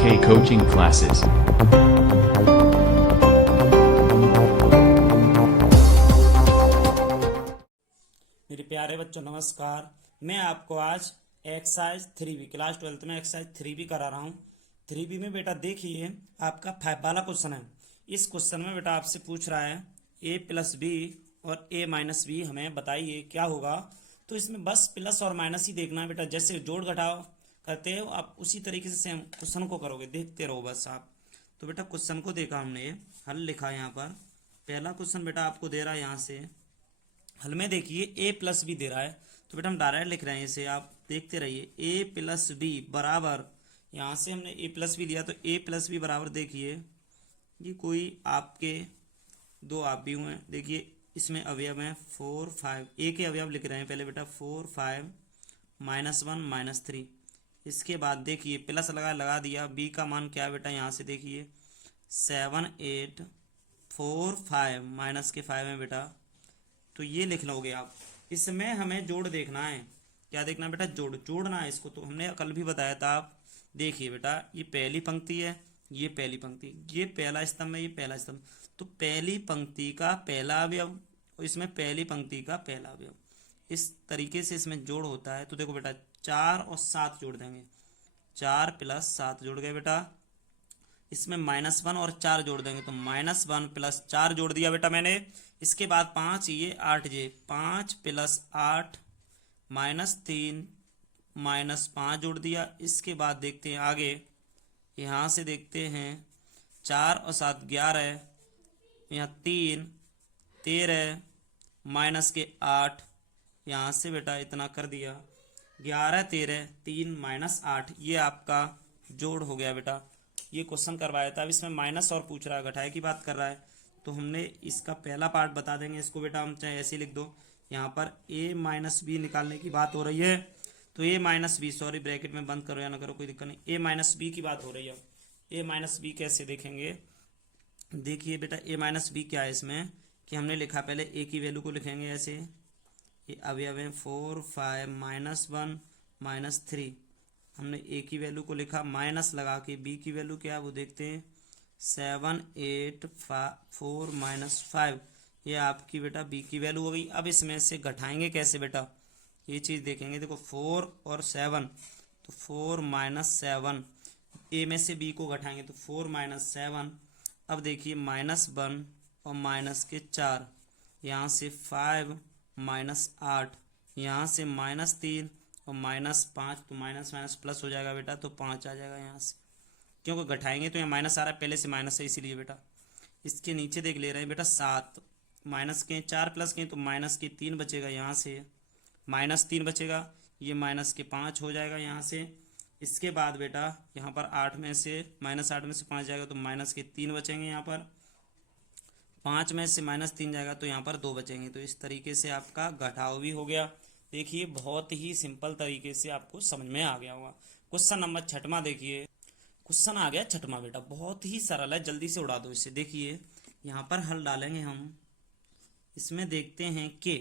K coaching classes. मेरे प्यारे बच्चों नमस्कार। मैं आपको आज एक्सरसाइज 3B क्लास 12th में एक्सरसाइज 3B करा रहा हूँ। 3B में बेटा देखिए आपका 5 वाला क्वेश्चन है। इस क्वेश्चन में बेटा आपसे पूछ रहा है a प्लस बी और a माइनस बी, हमें बताइए क्या होगा। तो इसमें बस प्लस और माइनस ही देखना है बेटा, जैसे जोड़ घटाव करते हो आप उसी तरीके से हम क्वेश्चन को करोगे, देखते रहो बस आप। तो बेटा क्वेश्चन को देखा हमने, हल लिखा यहाँ पर। पहला क्वेश्चन बेटा आपको दे रहा है यहाँ से, हल में देखिए a प्लस बी दे रहा है, तो बेटा हम डायरेक्ट लिख रहे हैं इसे, आप देखते रहिए। a प्लस बी बराबर, यहाँ से हमने a प्लस बी लिया तो a प्लस बी बराबर देखिए ये कोई आपके दो आप भी हुए, देखिए इसमें अवयव हैं 4 5, a के अवयव लिख रहे हैं पहले बेटा 4 5 -1 -3। इसके बाद देखिए प्लस लगा दिया, b का मान क्या है बेटा, यहाँ से देखिए 7 8 4 5 माइनस के 5 है बेटा, तो ये लिख लोगे आप। इसमें हमें जोड़ देखना है, क्या देखना है बेटा, जोड़ना है इसको। तो हमने कल भी बताया था, आप देखिए बेटा ये पहली पंक्ति है, ये पहली पंक्ति, ये पहला स्तंभ है, ये पहला स्तंभ। तो पहली पंक्ति का पहला अवयव और इसमें पहली पंक्ति का पहला अवयव, इस तरीके से इसमें जोड़ होता है। तो देखो बेटा 4 और 7 जोड़ देंगे, 4 + 7 जुड़ गए बेटा। इसमें -1 और 4 जोड़ देंगे तो -1 + 4 जोड़ दिया बेटा मैंने। इसके बाद 5 ये 8 जे 5 + 8 -3 -5 जोड़ दिया। इसके बाद देखते हैं आगे, यहाँ से देखते हैं 4 और 7 11, यहाँ 3 13 माइनस के 8, यहाँ से बेटा इतना कर दिया 11 13 3 -8, ये आपका जोड़ हो गया बेटा। ये क्वेश्चन करवाया था, अब इसमें माइनस और पूछ रहा है, घटाए की बात कर रहा है, तो हमने इसका पहला पार्ट बता देंगे इसको बेटा, हम चाहे ऐसे लिख दो। यहाँ पर a माइनस बी निकालने की बात हो रही है, तो a minus b, sorry bracket में बंद करो या ना करो कोई दिक्कत नहीं, a माइनस बी की बात हो रही है। a माइनस बी कैसे देखेंगे, देखिए बेटा a माइनस बी क्या है इसमें, कि हमने लिखा पहले a की वैल्यू को लिखेंगे ऐसे, ये अवयव है 4 5 -1 -3, हमने a की वैल्यू को लिखा, माइनस लगा के b की वैल्यू क्या है वो देखते हैं 7 8 4 -5, ये आपकी बेटा b की वैल्यू हो गई। अब इसमें से घटाएंगे कैसे बेटा, ये चीज़ देखेंगे। देखो 4 और 7, तो 4 -7, a में से b को घटाएंगे तो 4 -7। अब देखिए -1 और माइनस के 4, यहाँ से 5 -8, यहाँ से -3 और -5, तो माइनस माइनस प्लस हो जाएगा बेटा, तो 5 आ जाएगा यहाँ से, क्योंकि घटाएंगे तो यहाँ माइनस आ रहा है, पहले से माइनस है इसीलिए बेटा। इसके नीचे देख ले रहे हैं बेटा 7, माइनस के 4 प्लस के तो माइनस के 3 बचेगा, यहाँ से -3 बचेगा, ये माइनस के 5 हो जाएगा यहाँ से। इसके बाद बेटा यहाँ पर 8 में से -8 में से 5 जाएगा तो माइनस के 3 बचेंगे, यहाँ पर 5 में से -3 जाएगा तो यहाँ पर 2 बचेंगे। तो इस तरीके से आपका घटाव भी हो गया। देखिए बहुत ही सिंपल तरीके से आपको समझ में आ गया होगा। क्वेश्चन नंबर 6वां देखिए, क्वेश्चन आ गया 6वां बेटा, बहुत ही सरल है, जल्दी से उड़ा दो इसे। देखिए यहाँ पर हल डालेंगे हम, इसमें देखते हैं कि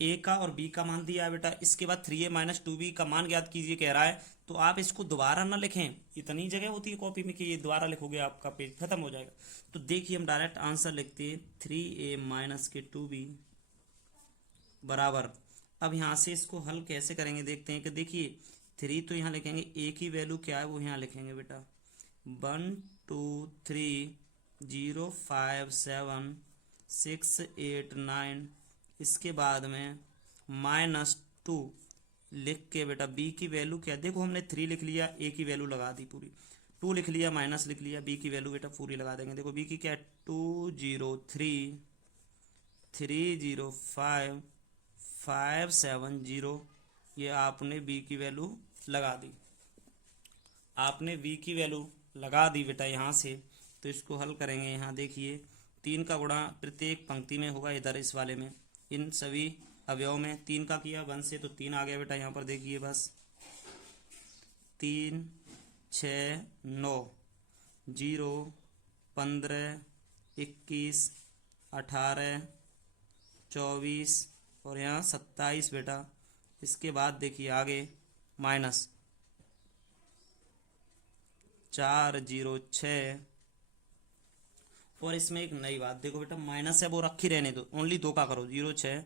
a का और b का मान दिया है बेटा, इसके बाद 3a - 2b का मान ज्ञात कीजिए कह रहा है। तो आप इसको दोबारा ना लिखें, इतनी जगह होती है कॉपी में कि ये दोबारा लिखोगे आपका पेज खत्म हो जाएगा। तो देखिए हम डायरेक्ट आंसर लिखते हैं 3a - 2b बराबर। अब यहाँ से इसको हल कैसे करेंगे देखते हैं, कि देखिए 3 तो यहाँ लिखेंगे, a की वैल्यू क्या है वो यहाँ लिखेंगे बेटा 1 2 3 0 5 7 6 8 9, इसके बाद में -2 लिख के बेटा b की वैल्यू क्या, देखो हमने 3 लिख लिया, a की वैल्यू लगा दी पूरी, 2 लिख लिया, माइनस लिख लिया, b की वैल्यू बेटा पूरी लगा देंगे। देखो b की क्या है 203 305 570, ये आपने b की वैल्यू लगा दी, आपने v की वैल्यू लगा दी बेटा यहाँ से। तो इसको हल करेंगे, यहाँ देखिए 3 का गुणा प्रत्येक पंक्ति में होगा, इधर इस वाले में इन सभी अवयव में 3 का किया 1 से तो 3 आ गया बेटा। यहाँ पर देखिए बस 3 6 9 0 15 21 18 24 और यहाँ 27 बेटा। इसके बाद देखिए आगे -4 406। और इसमें एक नई बात देखो बेटा, माइनस है वो रखी रहने दो, ओनली दो का करो। 06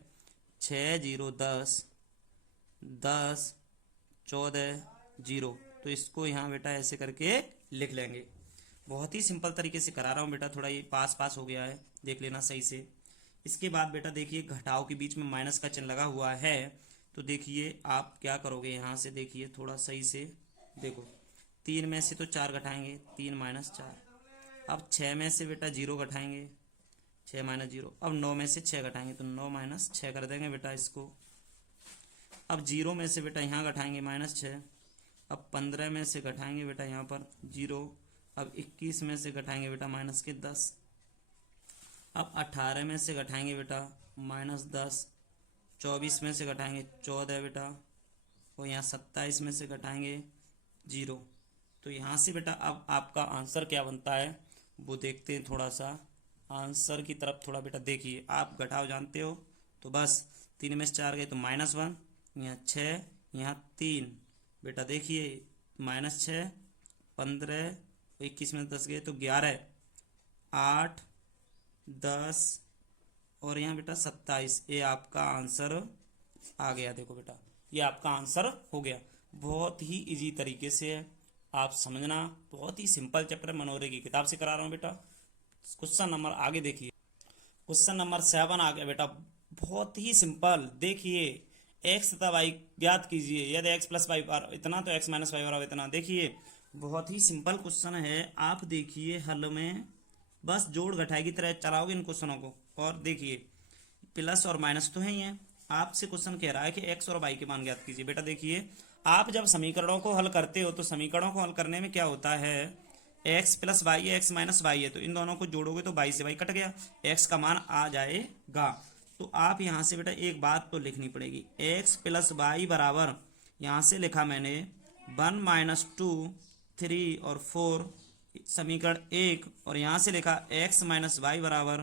6010 10 14 0। तो इसको यहाँ बेटा ऐसे करके लिख लेंगे। बहुत ही सिंपल तरीके से करा रहा हूँ बेटा, थोड़ा ये पास पास हो गया है, देख लेना सही से। इसके बाद बेटा देखिए, घटाव के बीच में माइनस का चिन्ह लगा हुआ है, तो देखिए आप क्या करोगे, यहाँ से देखिए थोड़ा सही से देखो। 3 में से तो 4 घटाएंगे, 3 माइनस 4। अब 6 में से बेटा 0 घटाएंगे, 6 माइनस 0। अब 9 में से 6 घटाएंगे तो 9 माइनस 6 कर देंगे बेटा इसको। अब 0 में से बेटा यहाँ घटाएंगे -6। अब 15 में से घटाएंगे बेटा यहाँ पर 0। अब 21 में से घटाएंगे बेटा -10। अब 18 में से घटाएंगे बेटा -10। 24 में से घटाएंगे 14 बेटा, और यहाँ 27 में से घटाएंगे 0। तो यहाँ से बेटा अब आपका आंसर क्या बनता है वो देखते हैं। थोड़ा सा आंसर की तरफ थोड़ा बेटा देखिए, आप घटाव जानते हो तो बस 3 में से 4 गए तो -1, यहाँ 6, यहाँ 3 बेटा देखिए -6, 15, 21 में 10 गए तो 11, 8, 10 और यहाँ बेटा 27। ये आपका आंसर आ गया। देखो बेटा ये आपका आंसर हो गया। बहुत ही इजी तरीके से आप समझना, बहुत ही सिंपल चैप्टर मनोरे की किताब से करा रहा हूँ बेटा। क्वेश्चन नंबर आगे देखिए, क्वेश्चन नंबर 7 आ गया बेटा। बहुत ही सिंपल, देखिए x तथा y ज्ञात कीजिए, यदि x प्लस वाई इतना तो x माइनस वाई बराबर इतना। देखिए बहुत ही सिंपल क्वेश्चन है, आप देखिए हल में बस जोड़ घटाई की तरह चलाओगे इन क्वेश्चनों को। और देखिए प्लस और माइनस तो है ही है, आपसे क्वेश्चन कह रहा है कि x और y के मान ज्ञात कीजिए। बेटा देखिए आप जब समीकरणों को हल करते हो तो समीकरणों को हल करने में क्या होता है, x प्लस वाई है, x माइनस वाई है, तो इन दोनों को जोड़ोगे तो y से y कट गया, x का मान आ जाएगा। तो आप यहाँ से बेटा एक बात तो लिखनी पड़ेगी, x प्लस वाई बराबर, यहाँ से लिखा मैंने 1 - 2 3 और 4 समीकरण 1, और यहाँ से लिखा x माइनस वाई बराबर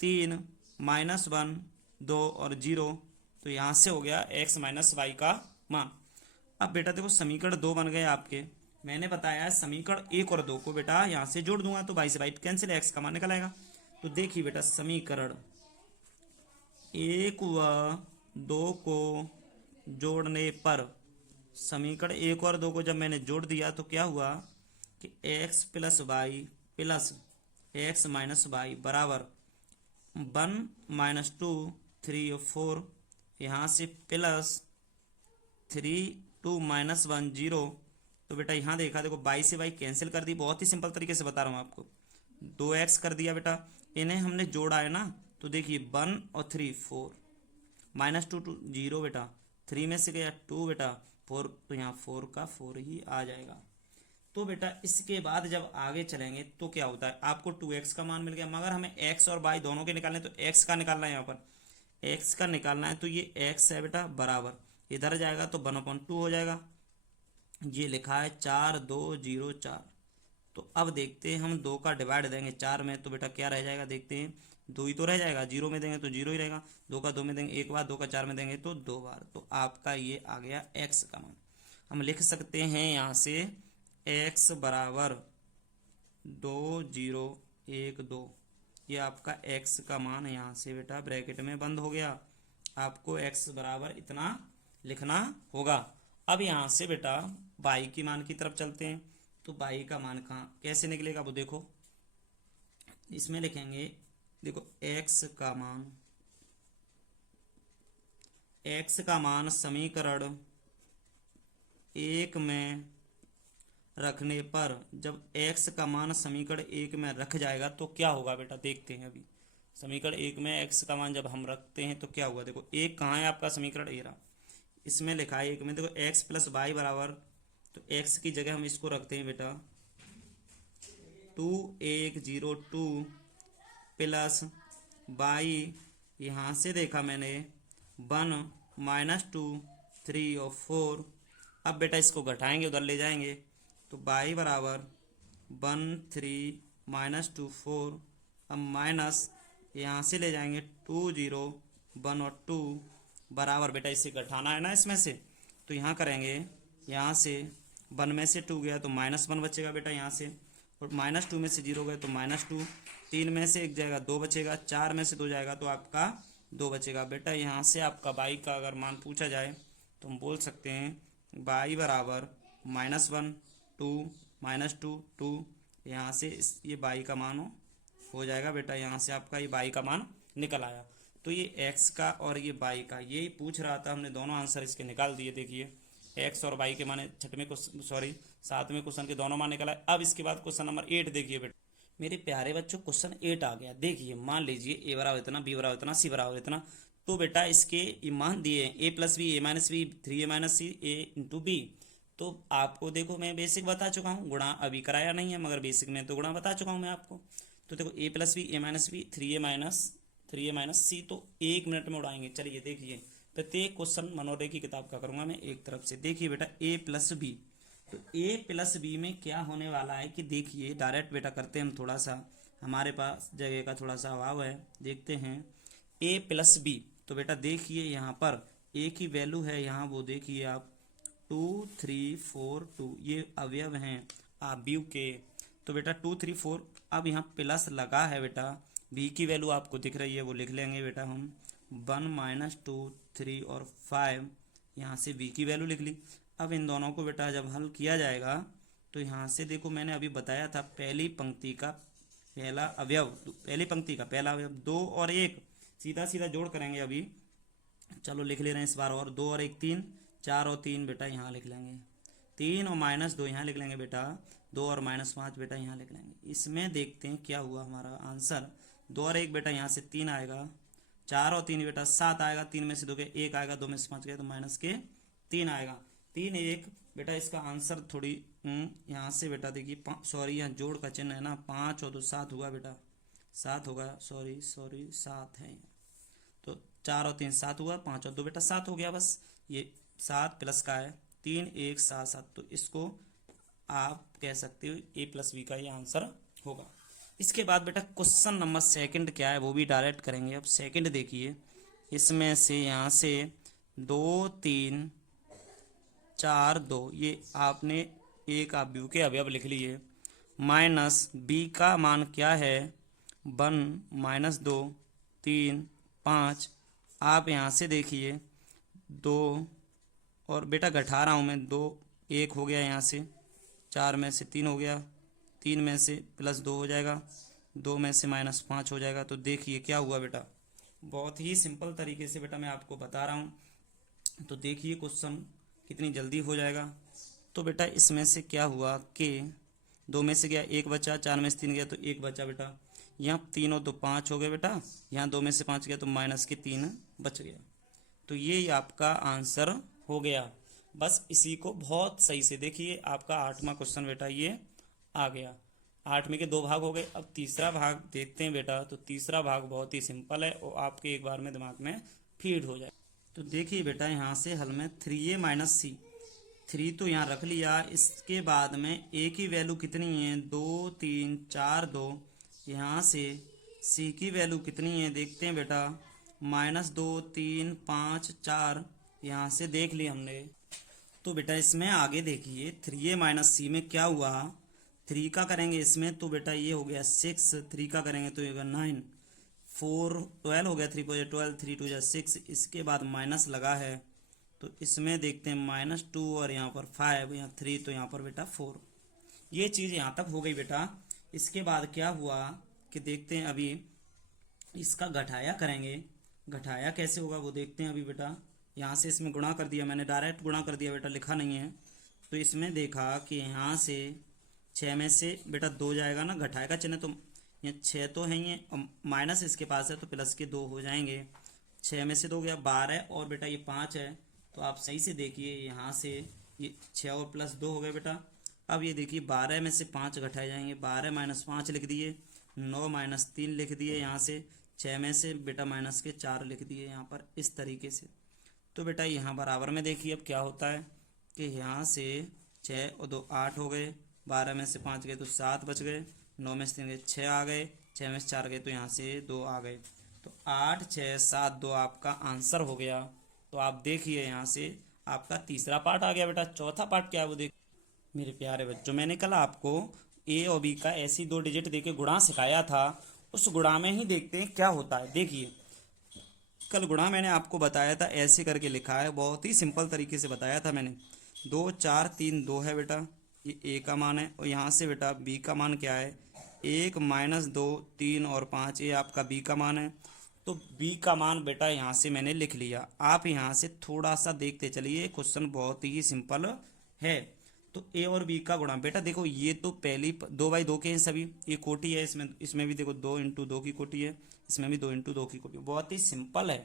3 -1 2 और 0। तो यहाँ से हो गया x माइनस वाई का मान। अब बेटा देखो समीकरण 2 बन गए आपके। मैंने बताया समीकरण 1 और 2 को बेटा यहाँ से जोड़ दूंगा तो y से y कैंसिल, x का मान निकल आएगा। तो देखिए बेटा समीकरण 1 व 2 को जोड़ने पर, समीकरण 1 और 2 को जब मैंने जोड़ दिया तो क्या हुआ कि x plus y plus x minus y बराबर 1 - 2 3 और 4, यहाँ से प्लस 3 2 -1 0। तो बेटा यहाँ देखा, देखो y से y कैंसिल कर दी, बहुत ही सिंपल तरीके से बता रहा हूँ आपको। 2x कर दिया बेटा, इन्हें हमने जोड़ा है ना, तो देखिए 1 और 3 4 -2 2 0 बेटा, 3 में से गया 2 बेटा 4, तो यहाँ 4 का 4 ही आ जाएगा। तो बेटा इसके बाद जब आगे चलेंगे तो क्या होता है, आपको 2x का मान मिल गया, मगर हमें x और y दोनों के निकालने, तो x का निकालना है, यहाँ पर x का निकालना है। तो ये x है बेटा बराबर, इधर जाएगा तो 1/2 हो जाएगा। ये लिखा है 4 2 0 4। तो अब देखते हैं हम 2 का डिवाइड देंगे 4 में तो बेटा क्या रह जाएगा, देखते हैं 2 ही तो रह जाएगा, 0 में देंगे तो 0 ही रहेगा, 2 का 2 में देंगे एक बार, 2 का 4 में देंगे तो 2 बार। तो आपका ये आ गया x का मान। हम लिख सकते हैं यहाँ से x बराबर 2 0 1 2, ये आपका x का मान यहाँ से बेटा ब्रैकेट में बंद हो गया। आपको x बराबर इतना लिखना होगा। अब यहाँ से बेटा y की मान की तरफ चलते हैं, तो y का मान कहाँ कैसे निकलेगा वो देखो, इसमें लिखेंगे, देखो x का मान समीकरण 1 में रखने पर, जब x का मान समीकरण 1 में रख जाएगा तो क्या होगा बेटा, देखते हैं। अभी समीकरण 1 में x का मान जब हम रखते हैं तो क्या हुआ, देखो 1 कहाँ है आपका समीकरण, ए रहा, इसमें लिखा है 1 में, देखो x प्लस वाई बराबर, तो x की जगह हम इसको रखते हैं बेटा 2 1 0 2 प्लस y, यहाँ से देखा मैंने 1 - 2 3 और 4। अब बेटा इसको घटाएंगे, उधर ले जाएंगे, तो y बराबर 1 3 - 2 4। अब माइनस यहाँ से ले जाएंगे 2 0 1 और 2 बराबर, बेटा इसे घटाना है ना इसमें से, तो यहाँ करेंगे, यहाँ से 1 में से 2 गया तो -1 बचेगा बेटा यहाँ से, और -2 में से 0 गए तो -2, 3 में से 1 जाएगा 2 बचेगा, 4 में से 2 जाएगा तो आपका 2 बचेगा। बेटा यहाँ से आपका y का अगर मान पूछा जाए तो हम बोल सकते हैं y बराबर -1 2 -2 2, यहाँ से ये y का मान हो जाएगा बेटा। यहाँ से आपका ये y का मान निकल आया। तो ये x का और ये y का यही पूछ रहा था, हमने दोनों आंसर इसके निकाल दिए। देखिए x और y के माने सातवें क्वेश्चन के दोनों मान निकला। अब इसके बाद क्वेश्चन नंबर 8 देखिए बेटा मेरे प्यारे बच्चों, क्वेश्चन 8 आ गया। देखिए मान लीजिए a बराबर इतना, b बराबर इतना, c बराबर इतना। तो बेटा इसके ये मान दिए a + b a - b 3a - c a × b। तो आपको देखो मैं बेसिक बता चुका हूँ, गुणा अभी कराया नहीं है मगर बेसिक में तो गुणा बता चुका हूँ मैं आपको। तो देखो a + b a - b 3a - c, तो 1 मिनट में उड़ाएंगे। चलिए देखिए प्रत्येक क्वेश्चन मनोदय की किताब का करूंगा मैं एक तरफ से। देखिए बेटा a + b, तो a + b में क्या होने वाला है कि देखिए डायरेक्ट बेटा करते हैं हम, थोड़ा सा हमारे पास जगह का थोड़ा सा अभाव है। देखते हैं a + b, तो बेटा देखिए यहाँ पर a की वैल्यू है यहाँ, वो देखिए आप 2 3 4 2, ये अवयव हैं आव्यूह के। तो बेटा 2 3 4, अब यहाँ प्लस लगा है बेटा, b की वैल्यू आपको दिख रही है वो लिख लेंगे बेटा हम 1 - 2 3 और 5, यहाँ से b की वैल्यू लिख ली। अब इन दोनों को बेटा जब हल किया जाएगा तो यहाँ से देखो मैंने अभी बताया था पहली पंक्ति का पहला अवयव, पहली पंक्ति का पहला अवयव 2 और 1 सीधा सीधा जोड़ करेंगे अभी। चलो लिख ले रहे हैं इस बार, और 2 और 1 3, 4 और 3 बेटा यहाँ लिख लेंगे, 3 और -2 यहाँ लिख लेंगे बेटा, 2 और -5 बेटा यहाँ लिख लेंगे। इसमें देखते हैं क्या हुआ हमारा आंसर। 2 और 1 बेटा यहाँ से 3 आएगा, 4 और 3 बेटा 7 आएगा, 3 में से 2 गए 1 आएगा, 2 में से 5 गए तो -3 आएगा, 3 1 बेटा। इसका आंसर थोड़ी यहाँ से बेटा देखिए सॉरी यहाँ जोड़ का चिन्ह है ना, 5 और 2 7 हुआ बेटा, 7 होगा, सॉरी 7 है। तो 4 और 3 7 हुआ, 5 और 2 बेटा 7 हो गया। बस ये 7 प्लस का है 3 1 7 7, तो इसको आप कह सकते हो a + b का ये आंसर होगा। इसके बाद बेटा क्वेश्चन नंबर सेकंड क्या है वो भी डायरेक्ट करेंगे। अब सेकंड देखिए, इसमें से यहाँ से 2 3 4 2, ये आपने एक आव्यूह के अवयव लिख लिए, माइनस b का मान क्या है 1 - 2 3 5। आप यहाँ से देखिए 2 और बेटा घटा रहा हूँ मैं, 2 1 हो गया, यहाँ से 4 में से 3 हो गया, 3 में से +2 हो जाएगा, 2 में से -5 हो जाएगा। तो देखिए क्या हुआ बेटा, बहुत ही सिंपल तरीके से बेटा मैं आपको बता रहा हूँ। तो देखिए क्वेश्चन कितनी जल्दी हो जाएगा। तो बेटा इसमें से क्या हुआ कि 2 में से गया 1 बचा, 4 में से 3 गया तो 1 बचा बेटा, यहाँ 3 और 2 5 हो गए बेटा, यहाँ 2 में से 5 गया तो -3 बच गया। तो ये आपका आंसर हो गया। बस इसी को बहुत सही से देखिए, आपका 8वां क्वेश्चन बेटा ये आ गया। 8 में के 2 भाग हो गए। अब तीसरा भाग देखते हैं बेटा। तो तीसरा भाग बहुत ही सिंपल है और आपके एक बार में दिमाग में फीड हो जाए। तो देखिए बेटा यहाँ से हल में 3a - c, 3 तो यहाँ रख लिया, इसके बाद में a की वैल्यू कितनी है 2 3 4 2, यहाँ से c की वैल्यू कितनी है देखते हैं बेटा -2 3 5 4, यहाँ से देख लिया हमने। तो बेटा इसमें आगे देखिए 3a - c में क्या हुआ, 3 का करेंगे इसमें तो बेटा ये हो गया 6, 3 का करेंगे तो ये होगा 9, 4 12 हो गया, 3 4 12, 3 2 6, इसके बाद माइनस लगा है तो इसमें देखते हैं -2 और यहाँ पर 5, यहाँ 3 तो यहाँ पर बेटा 4। ये चीज़ यहाँ तक हो गई बेटा। इसके बाद क्या हुआ कि देखते हैं अभी इसका घटाया करेंगे, घटाया कैसे होगा वो देखते हैं अभी बेटा। यहाँ से इसमें गुणा कर दिया मैंने, डायरेक्ट गुणा कर दिया बेटा, लिखा नहीं है। तो इसमें देखा कि यहाँ से 6 में से बेटा 2 जाएगा ना, घटाए का चिन्ह, तो ये 6 तो है ही, माइनस इसके पास है तो प्लस के 2 हो जाएंगे। 6 में से 2 गया 12 और बेटा ये 5 है। तो आप सही से देखिए यहाँ से ये 6 और +2 हो गए बेटा। अब ये देखिए 12 में से 5 घटाए जाएंगे, 12 - 5 लिख दिए, 9 - 3 लिख दिए, यहाँ से 6 में से बेटा -4 लिख दिए यहाँ पर इस तरीके से। तो बेटा यहाँ बराबर में देखिए अब क्या होता है कि यहाँ से 6 और 2 8 हो गए, 12 में से 5 गए तो 7 बच गए, 9 में से 3 गए 6 आ गए, 6 में से 4 गए तो यहाँ से 2 आ गए। तो 8 6 7 2 आपका आंसर हो गया। तो आप देखिए यहाँ से आपका तीसरा पार्ट आ गया बेटा। चौथा पार्ट क्या है वो देख। मेरे प्यारे बच्चों, मैंने कल आपको ए और बी का ऐसी दो डिजिट देके गुणा सिखाया था। उस गुणा में ही देखते हैं क्या होता है। देखिए, कल गुणा मैंने आपको बताया था, ऐसे करके लिखा है, बहुत ही सिंपल तरीके से बताया था मैंने। 2 4 3 2 है बेटा, ये ए का मान है। और यहाँ से बेटा बी का मान क्या है, 1 - 2 3 और 5, ये आपका बी का मान है। तो बी का मान बेटा यहाँ से मैंने लिख लिया। आप यहाँ से थोड़ा सा देखते चलिए, क्वेश्चन बहुत ही सिंपल है। तो ए और बी का गुणा बेटा देखो, ये तो पहली 2 बाई 2 के हैं सभी, ये कोटि है। इसमें इसमें भी देखो 2 × 2 की कोटि है, इसमें भी 2 × 2 की कोटि, बहुत ही सिंपल है।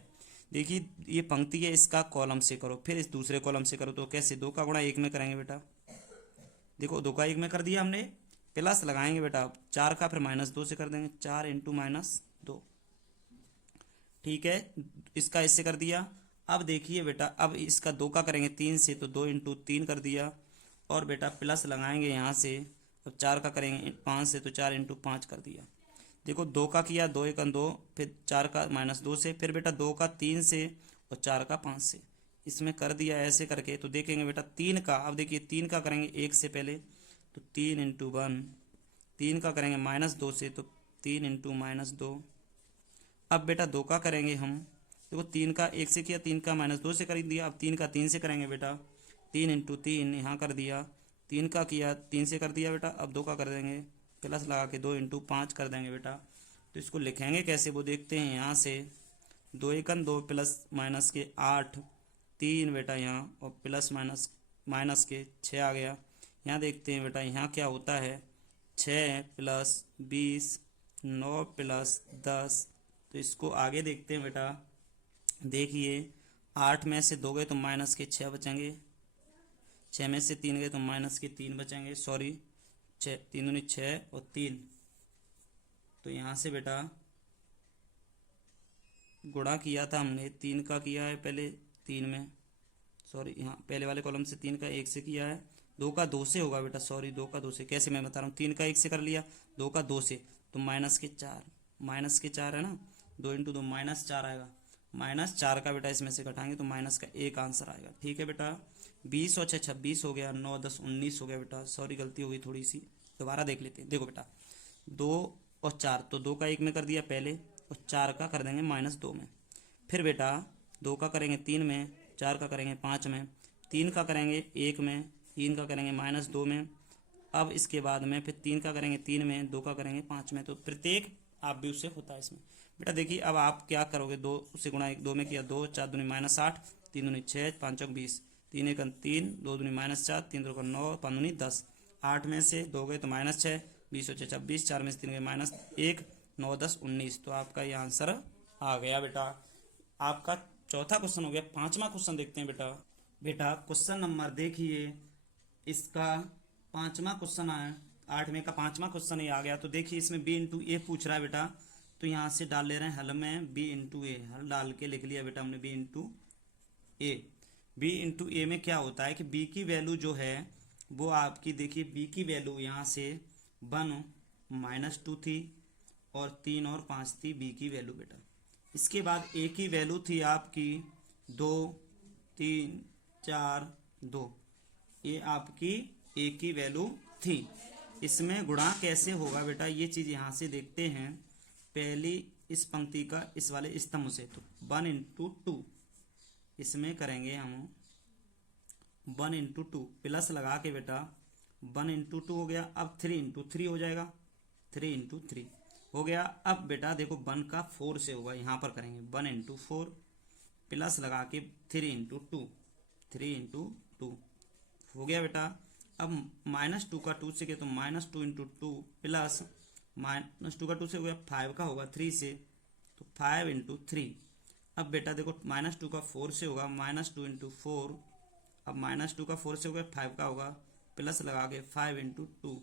देखिए, ये पंक्ति है, इसका कॉलम से करो, फिर इस दूसरे कॉलम से करो। तो कैसे, 2 का गुणा 1 में करेंगे बेटा। देखो 2 का 1 में कर दिया हमने, प्लस लगाएंगे बेटा 4 का, फिर -2 से कर देंगे, 4 × -2। ठीक है, इसका इससे कर दिया। अब देखिए बेटा, अब इसका 2 का करेंगे 3 से, तो 2 × 3 कर दिया। और बेटा प्लस लगाएंगे यहाँ से, अब 4 का करेंगे 5 से, तो 4 × 5 कर दिया। देखो 2 का किया, 2 × 2, फिर 4 का -2 से, फिर बेटा 2 का 3 से और 4 का 5 से, इसमें कर दिया ऐसे करके। तो देखेंगे बेटा 3 का, अब देखिए 3 का करेंगे 1 से पहले, तो 3 × 1। 3 का करेंगे -2 से, तो 3 × -2। अब बेटा 2 का करेंगे हम, देखो 3 का 1 से किया, 3 का -2 से कर दिया। अब 3 का 3 से करेंगे बेटा, 3 × 3 यहाँ कर दिया। 3 का किया, 3 से कर दिया बेटा। अब 2 का कर देंगे, प्लस लगा के 2 × 5 कर देंगे बेटा। तो इसको लिखेंगे कैसे वो देखते हैं। यहाँ से 2 × 2 प्लस माइनस के 8, 3 बेटा यहाँ, और प्लस माइनस माइनस के 6 आ गया। यहाँ देखते हैं बेटा, यहाँ क्या होता है, 6 + 20, 9 + 10। तो इसको आगे देखते हैं बेटा। देखिए 8 में से 2 गए तो -6 बचेंगे, 6 में से 3 गए तो -3 बचेंगे, सॉरी 6 3 दूनी 6 और 3। तो यहाँ से बेटा गुणा किया था हमने, 3 का किया है पहले 3 में, सॉरी यहाँ पहले वाले कॉलम से 3 का 1 से किया है। 2 का 2 से होगा बेटा, सॉरी 2 का 2 से, कैसे मैं बता रहा हूँ, 3 का 1 से कर लिया, 2 का 2 से, तो -4 है ना, 2 × 2 -4 आएगा। -4 का बेटा इसमें से घटाएंगे तो माइनस का 1 आंसर आएगा। ठीक है बेटा, 20 और 6 26 हो गया, 9 10 19 हो गया बेटा, सॉरी गलती हो गई थोड़ी सी, दोबारा देख लेते हैं। देखो बेटा 2 और 4, तो 2 का 1 में कर दिया पहले, और 4 का कर देंगे -2 में। फिर बेटा 2 का करेंगे 3 में, 4 का करेंगे 5 में, 3 का करेंगे 1 में, 3 का करेंगे -2 में। अब इसके बाद में फिर 3 का करेंगे 3 में, 2 का करेंगे 5 में। तो प्रत्येक आप भी उससे होता है इसमें बेटा। देखिए अब आप क्या करोगे, 2 से गुणा 1 2 में किया, 2 4 दूनी -8, 3 दूनी 6, 5 चौक 20, 3 × 3, 2 दूनी -4, 3 2 9, 5 दूनी 10। 8 में से 2 गए तो -6, 20 और 6 26, 4 में से 3 गए -1, 9 10 19। तो आपका ये आंसर आ गया बेटा। आपका चौथा क्वेश्चन हो गया। पांचवा क्वेश्चन देखते हैं बेटा। बेटा क्वेश्चन नंबर देखिए, इसका पांचवा क्वेश्चन आया, 8वें का पांचवा क्वेश्चन ये आ गया। तो देखिए इसमें b × a पूछ रहा है बेटा, तो यहाँ से डाल ले रहे हैं हल में b × a, हल डाल के लिख लिया बेटा हमने b × a। b × a में क्या होता है कि b की वैल्यू जो है वो आपकी, देखिए b की वैल्यू यहाँ से 1 -2 थी, और 3 और 5 थी b की वैल्यू बेटा। इसके बाद a की वैल्यू थी आपकी 2 3 4 2, ये आपकी a की वैल्यू थी। इसमें गुणा कैसे होगा बेटा, ये चीज यहाँ से देखते हैं। पहली इस पंक्ति का इस वाले स्तंभ से, तो 1 × 2 इसमें करेंगे हम 1 × 2 प्लस लगा के बेटा 1 × 2 हो गया। अब 3 × 3 हो जाएगा, 3 × 3 हो गया। अब बेटा देखो 1 का 4 से होगा, यहाँ पर करेंगे 1 × 4 प्लस लगा के 3 × 2, 3 × 2 हो गया बेटा। अब -2 का 2 से किया तो -2 × 2 प्लस -2 का 2 से हो गया, 5 का होगा 3 से, तो 5 × 3। अब बेटा देखो -2 का 4 से होगा, -2 × 4, अब -2 का 4 से हो गया, 5 का होगा, प्लस लगा के 5 × 2,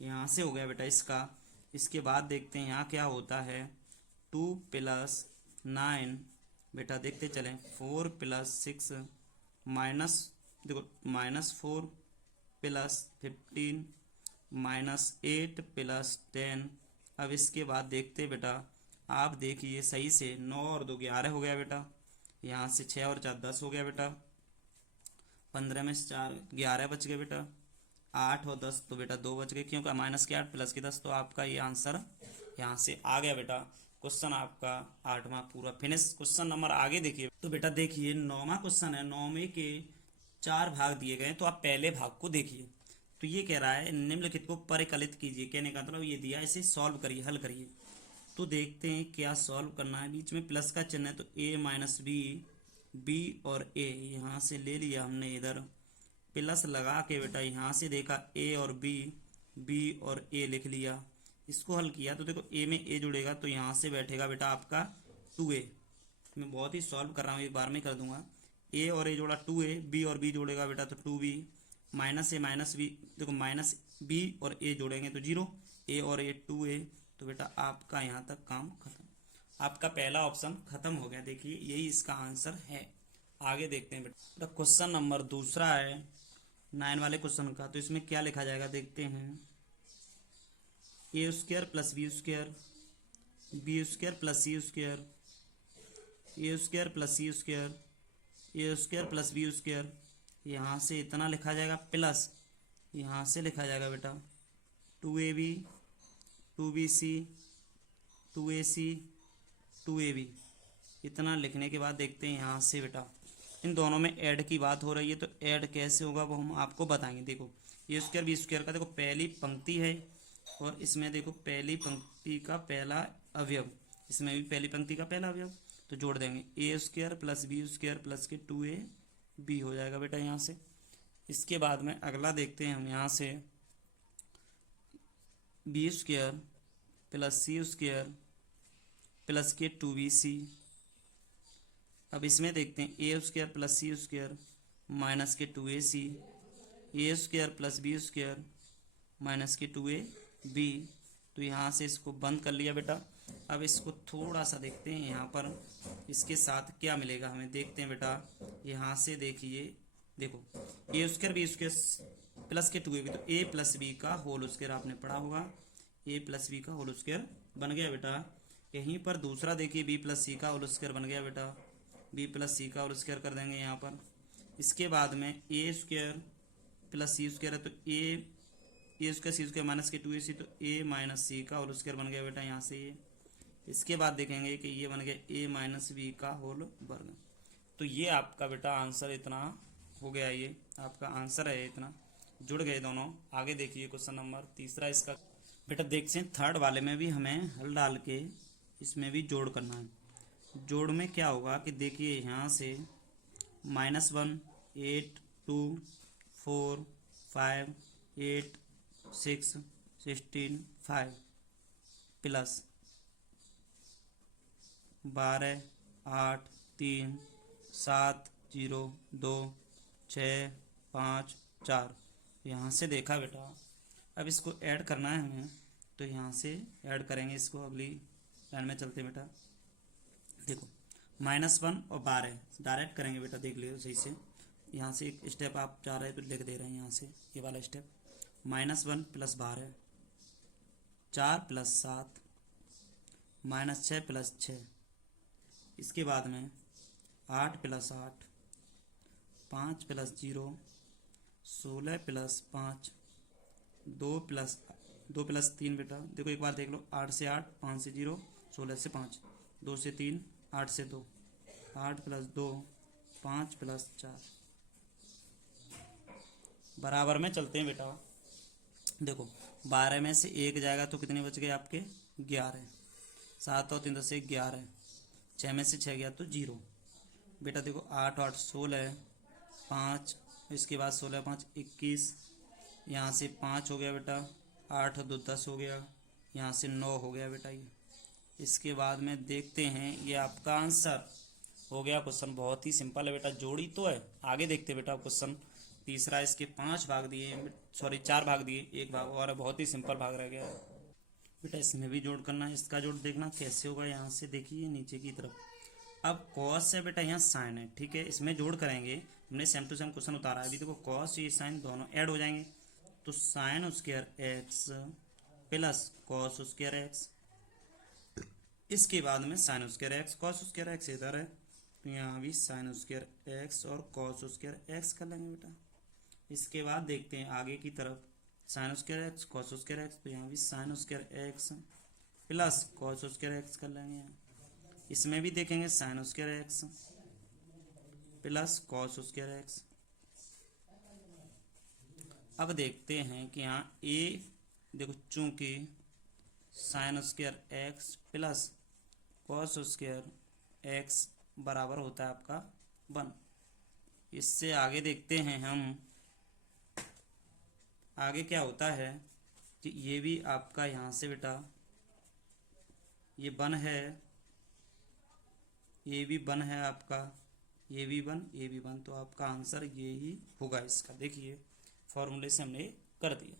यहाँ से हो गया बेटा इसका। इसके बाद देखते हैं यहाँ क्या होता है, 2 + 9 बेटा देखते चलें, 4 + 6 माइनस, देखो -4 + 15 -8 + 10। अब इसके बाद देखते बेटा, आप देखिए सही से, 9 और 2 11 हो गया बेटा, यहाँ से 6 और 4 10 हो गया बेटा, 15 में से 4 11 बच गए बेटा। 8 और 10 तो बेटा 2 बच गए, क्योंकि माइनस के 8 प्लस के 10, तो आपका ये आंसर यहाँ से आ गया बेटा। क्वेश्चन आपका 8वां पूरा फिनिश। क्वेश्चन नंबर आगे देखिए। तो बेटा देखिए 9वां क्वेश्चन है। 9वें के 4 भाग दिए गए, तो आप पहले भाग को देखिए। तो ये कह रहा है निम्नलिखित को परिकलित कीजिए, कहने का मतलब ये दिया, इसे सॉल्व करिए, हल करिए। तो देखते हैं क्या सॉल्व करना है। बीच में प्लस का चिन्ह है, तो a माइनस बी, बी और a यहाँ से ले लिया हमने, इधर प्लस लगा के बेटा यहाँ से देखा a और b, b और a लिख लिया। इसको हल किया तो देखो a में a जुड़ेगा, तो यहाँ से बैठेगा बेटा आपका 2a। मैं बहुत ही सॉल्व कर रहा हूँ, एक बार में कर दूंगा। a और a जोड़ा 2a, b और b जोड़ेगा बेटा तो 2b, minus a minus b, देखो माइनस b और a जोड़ेंगे तो 0, a और a 2a। तो बेटा आपका यहाँ तक काम खत्म, आपका पहला ऑप्शन खत्म हो गया। देखिए यही इसका आंसर है। आगे देखते हैं बेटा। क्वेश्चन नंबर दूसरा है 9 वाले क्वेश्चन का। तो इसमें क्या लिखा जाएगा देखते हैं। A square plus B square, B square plus C square, A square plus C square, A square plus B square. यहाँ से इतना लिखा जाएगा प्लस, यहाँ से लिखा जाएगा बेटा 2ab, 2bc, 2ac, 2ab। इतना लिखने के बाद देखते हैं यहाँ से बेटा इन दोनों में ऐड की बात हो रही है, तो ऐड कैसे होगा वो हम आपको बताएंगे। देखो ए स्क्वायर बी स्क्वायर का देखो पहली पंक्ति है, और इसमें देखो पहली पंक्ति का पहला अवयव, इसमें भी पहली पंक्ति का पहला अवयव, तो जोड़ देंगे A square plus B square plus के 2ab हो जाएगा बेटा यहाँ से। इसके बाद में अगला देखते हैं हम यहाँ से B square plus C square plus के 2bc। अब इसमें देखते हैं A square plus C square minus के 2ac, A square plus B square minus के 2ab। तो यहाँ से इसको बंद कर लिया बेटा। अब इसको थोड़ा सा देखते हैं यहाँ पर इसके साथ क्या मिलेगा हमें, देखते हैं बेटा। यहाँ से देखिए, देखो ए स्क्वायर बी स्क्वायर प्लस के 2ab, तो ए प्लस बी का होल स्क्वायर आपने पढ़ा होगा, ए प्लस बी का होल स्क्वायर बन गया बेटा। यहीं पर दूसरा देखिए बी प्लस सी का होल स्क्वायर बन गया बेटा, बी प्लस सी का होल स्क्वायर कर देंगे यहाँ पर। इसके बाद में ए स्क्वायर प्लस सी स्क्वायर है, तो ए स्क्वायर सी स्क्वायर माइनस के 2ac, तो ए माइनस सी का होल स्क्वायर बन गया बेटा यहाँ से ये। इसके बाद देखेंगे कि ये बन गया ए माइनस बी का होल वर्ग। तो ये आपका बेटा आंसर इतना हो गया, ये आपका आंसर है, इतना जुड़ गए दोनों। आगे देखिए क्वेश्चन नंबर तीसरा इसका बेटा। देखते हैं थर्ड वाले में भी हमें हल डाल के इसमें भी जोड़ करना है। जोड़ में क्या होगा कि देखिए यहाँ से -1, 8, 2, 4, 5, 8, 6, 16, 5 प्लस 12, 8, 3, 7, 0, 2, 6, 5, 4। यहाँ से देखा बेटा। अब इसको ऐड करना है हमें, तो यहाँ से ऐड करेंगे इसको। अगली लाइन में चलते बेटा। देखो -1 और 12 डायरेक्ट करेंगे बेटा, देख लियो सही से। यहाँ से एक स्टेप आप जा रहे हैं तो लिख दे रहे हैं यहाँ से, ये वाला स्टेप। -1 plus 12, 4 plus 7, -6 plus 6। इसके बाद में 8 प्लस 8, 5 प्लस 0, 16 प्लस 5, 2 प्लस 3 बेटा। देखो एक बार देख लो, 8 से 8, 5 से 0, 16 से 5, 2 से 3, 8 से 2, 8 प्लस 2, 5 प्लस 4 बराबर में चलते हैं बेटा। देखो 12 में से 1 जाएगा तो कितने बच गए आपके 11, 7 और 3 10 1 11, 6 में से 6 गया तो 0 बेटा। देखो 8 8 16, 5, इसके बाद 16 5 21, यहाँ से 5 हो गया बेटा, 8 और 2 10 हो गया, यहाँ से 9 हो गया बेटा ये। इसके बाद में देखते हैं ये आपका आंसर हो गया। क्वेश्चन बहुत ही सिंपल है बेटा, जोड़ी तो है। आगे देखते बेटा क्वेश्चन तीसरा। इसके 5 भाग दिए, सॉरी 4 भाग दिए, 1 भाग और बहुत ही सिंपल भाग रह गया बेटा। इसमें भी जोड़ करना है, इसका जोड़ देखना कैसे होगा। यहाँ से देखिए नीचे की तरफ, अब कॉस है बेटा, यहाँ साइन है, ठीक है। इसमें जोड़ करेंगे, हमने सेम टू सेम क्वेश्चन उतारा है अभी। देखो कॉस ये साइन दोनों ऐड हो जाएंगे, तो sine square x plus cos square x. इसके बाद में sine square x, cos square x इधर है, तो यहाँ भी साइन स्क्वायर एक्स और कॉस स्क्वायर एक्स कर लेंगे बेटा। इसके बाद देखते हैं आगे की तरफ sine square x cos square x, तो यहाँ भी sine square x plus cos square x कर लेंगे यहाँ। इसमें भी देखेंगे sine square x plus cos square x. अब देखते हैं कि यहाँ ए देखो, चूंकि sine square x plus cos square x बराबर होता है आपका 1। इससे आगे देखते हैं हम, आगे क्या होता है कि ये भी आपका यहाँ से बेटा ये 1 है, ये भी 1 है आपका, ये भी 1, ये भी 1, तो आपका आंसर ये ही होगा इसका। देखिए फॉर्मूले से हमने कर दिया।